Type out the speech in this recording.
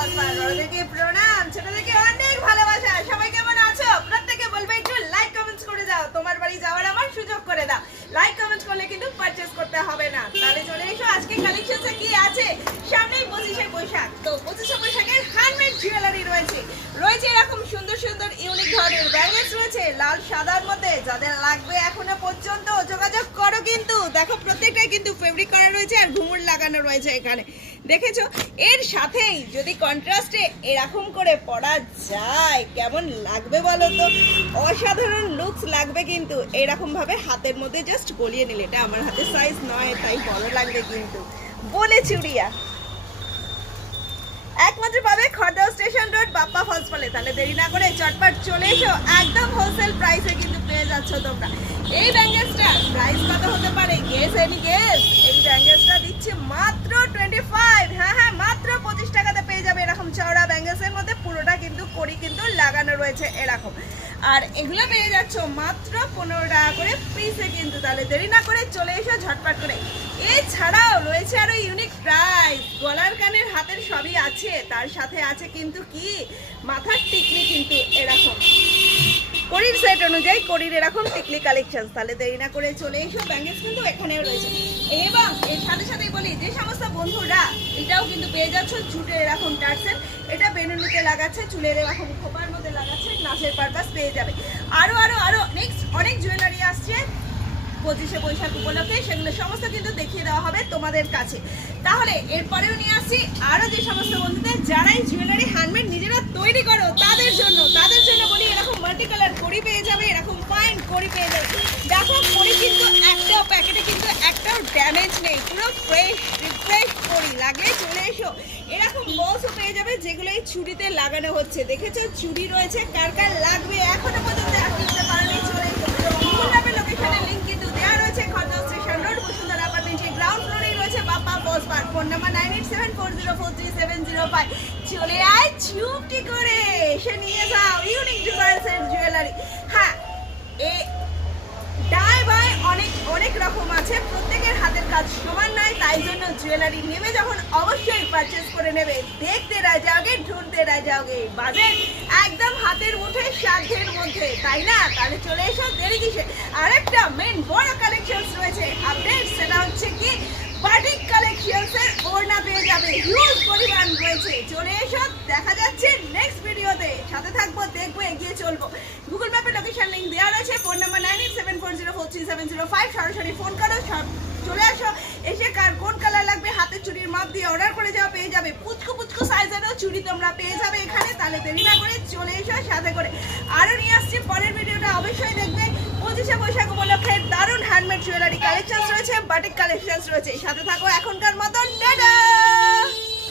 বড়দেরকে প্রণাম, ছোটদেরকে অনেক ভালোবাসা। সবাই কেমন আছো? প্রত্যেকে বলবে একটু লাইক কমেন্টস করে যাও, তোমার বাড়ি যাওয়ার আমার সুযোগ করে দাও। লাইক কমেন্টস করলে কিন্তু পারচেজ করতে হবে না। তাহলে চলে এসো, আজকে কালেকশনসে কি আছে। সামনেই 25শে বৈশাখ, তো 25শে বৈশাখের হ্যান্ডমেড জুয়েলারি রয়েছে এরকম সুন্দর সুন্দর ইউনিক ধরনের ব্যাঙ্গলস রয়েছে লাল সাদার মধ্যে। যাদের লাগবে এখনো পর্যন্ত যোগাযোগ করো। কিন্তু দেখো প্রত্যেকটাই কিন্তু ফেব্রিক করা রয়েছে আর ঘুঙুর লাগানো রয়েছে এখানে, দেখেছো? এর সাথেই যদি কন্ট্রাস্টে এরকম করে পরা যায় কেমন লাগবে বলো তো? অসাধারণ লুকস লাগবে কিন্তু এরকম ভাবে হাতের মধ্যে জাস্ট গলিয়ে নিলে। এটা আমার হাতের সাইজ নয়, তাই বড় লাগবে কিন্তু। বলে চুড়িয়া একমাত্র পাবে Khardah station road, Bappa Falls পালে। তাহলে দেরি না করে চটপট চলে এসো, একদম হোলসেল প্রাইসে কিন্তু পেয়ে যাচ্ছ তোমরা। এই ব্যাঙ্গেলসটা প্রাইস কত হতে পারে? Guess any guess? এই ব্যাঙ্গেলসটা দিচ্ছে মাত্র 25। হ্যাঁ, মাত্র 25 টাকাতে পেয়ে যাবে এরকম চওড়া ব্যাঙ্গেলসের মধ্যে। পুরোটা কিন্তু কড়ি কিন্তু লাগানো রয়েছে এরকম, আর এগুলো পেয়ে যাচ্ছ মাত্র 15 টাকা করে পিসে কিন্তু। তাহলে দেরি না করে চলে এসো ঝটপট করে। এছাড়াও রয়েছে আরো ইউনিক প্রাইস, গলার কানের হাতের সবই আছে, তার সাথে আছে কিন্তু কি মাথার টিকলি কিন্তু এরকম কড়ির সেট অনুযায়ী কড়ির এরকম টিকলি কালেকশন। তাহলে দেরি না করে চলে এসো, ব্যাঙ্গেলস কিন্তু এখানেও রয়েছে। এবং এর সাথে সাথেই বলি, যে সমস্ত বন্ধুরা এটাও কিন্তু পেয়ে যাচ্ছ চুলের এরকম টার্সেল, এটা বেনুনিতে লাগাচ্ছে, চুলের এরকম খোপার মধ্যে লাগাচ্ছে, নাচের পারপাস পেয়ে যাবে। আরো আরো আরো নেক্সট অনেক জুয়েলারি আসছে 25শে বৈশাখ উপলক্ষে, সেগুলো সমস্ত কিন্তু দেখিয়ে দেওয়া হবে তোমাদের কাছে। তাহলে এরপরেও নিয়ে আসছি আরো যে সমস্ত বন্ধুদের যারাই জুয়েলারি হ্যান্ডমেড নিজেরা তৈরি করো তাদের জন্য বলি এরকম মাল্টি কালার কড়ি পেয়ে যাবে, এরকম ফাইন কড়ি পেয়ে যাবে। দেখো কড়ি কিন্তু একটাও প্যাকেটে কিন্তু একটাও ড্যামেজ নেই, পুরো ফ্রেশ রিফ্রেশ কড়ি। লাগলে চলে এসো, এরকম বলসও পেয়ে যাবে যেগুলো এই চুড়িতে লাগানো হচ্ছে। দেখেছো চুড়ি রয়েছে, কার কার লাগবে এখনো পর্যন্ত আসতে পারেনি চলে এসো। লোকেশনের লিংক কিন্তু দেওয়া রয়েছে খড়দহ স্টেশন রোড, বসুন্ধরা অ্যাপার্টমেন্টের গ্রাউন্ড ফ্লোরেই রয়েছে Bappa Falls park. Phone number 9874043705। চলে আয় চুপটি করে এসে নিয়ে যাও ইউনিক ডিজাইনসের জুয়েলারি। হ্যাঁ, ডাই বাই অনেক রকম আছে, প্রত্যেকের হাতের কাজ সমান নয়, তাই জন্য জুয়েলারি নেবে যখন অবশ্যই পারচেজ করে নেবে। দেখতে রায় যাওগে, ঢুনতে রায় যাওগে, বাজেট একদম হাতের মুঠে, সাধ্যের মধ্যে, তাই না? তাহলে চলে এসো, দেরি কিসে? আরেকটা মেন বড় কালেকশন রয়েছে আপডেট, সেটা হচ্ছে কি বাটিক কালেকশনসের ওড়না পেয়ে যাবে, হিউজ পরিমাণ রয়েছে। চলে এসো, দেখা যাচ্ছে নেক্সট ভিডিওতে। সাথে থাকবো, দেখবো, এগিয়ে চলবো। গুগল ম্যাপে লোকেশন লিংক দেওয়া রয়েছে। Phone number 9874043705। সরাসরি ফোন করো, চলে আসো। এসে কার কোন কালার লাগবে হাতের চুড়ির মাপ দিয়ে অর্ডার করে যাওয়া পেয়ে যাবে। পুচকু সাইজেরও চুড়ি তোমরা পেয়ে যাবে এখানে। তাহলে দেরি না করে চলে এসো সাথে করে। আরো নিয়ে আসছি পরের ভিডিওটা, অবশ্যই দেখবে। 25শে বৈশাখ উপলক্ষে দারুণ হ্যান্ডমেড জুয়েলারি কালেকশন রয়েছে, বাটিক কালেকশন রয়েছে। সাথে থাকো এখনকার মতন।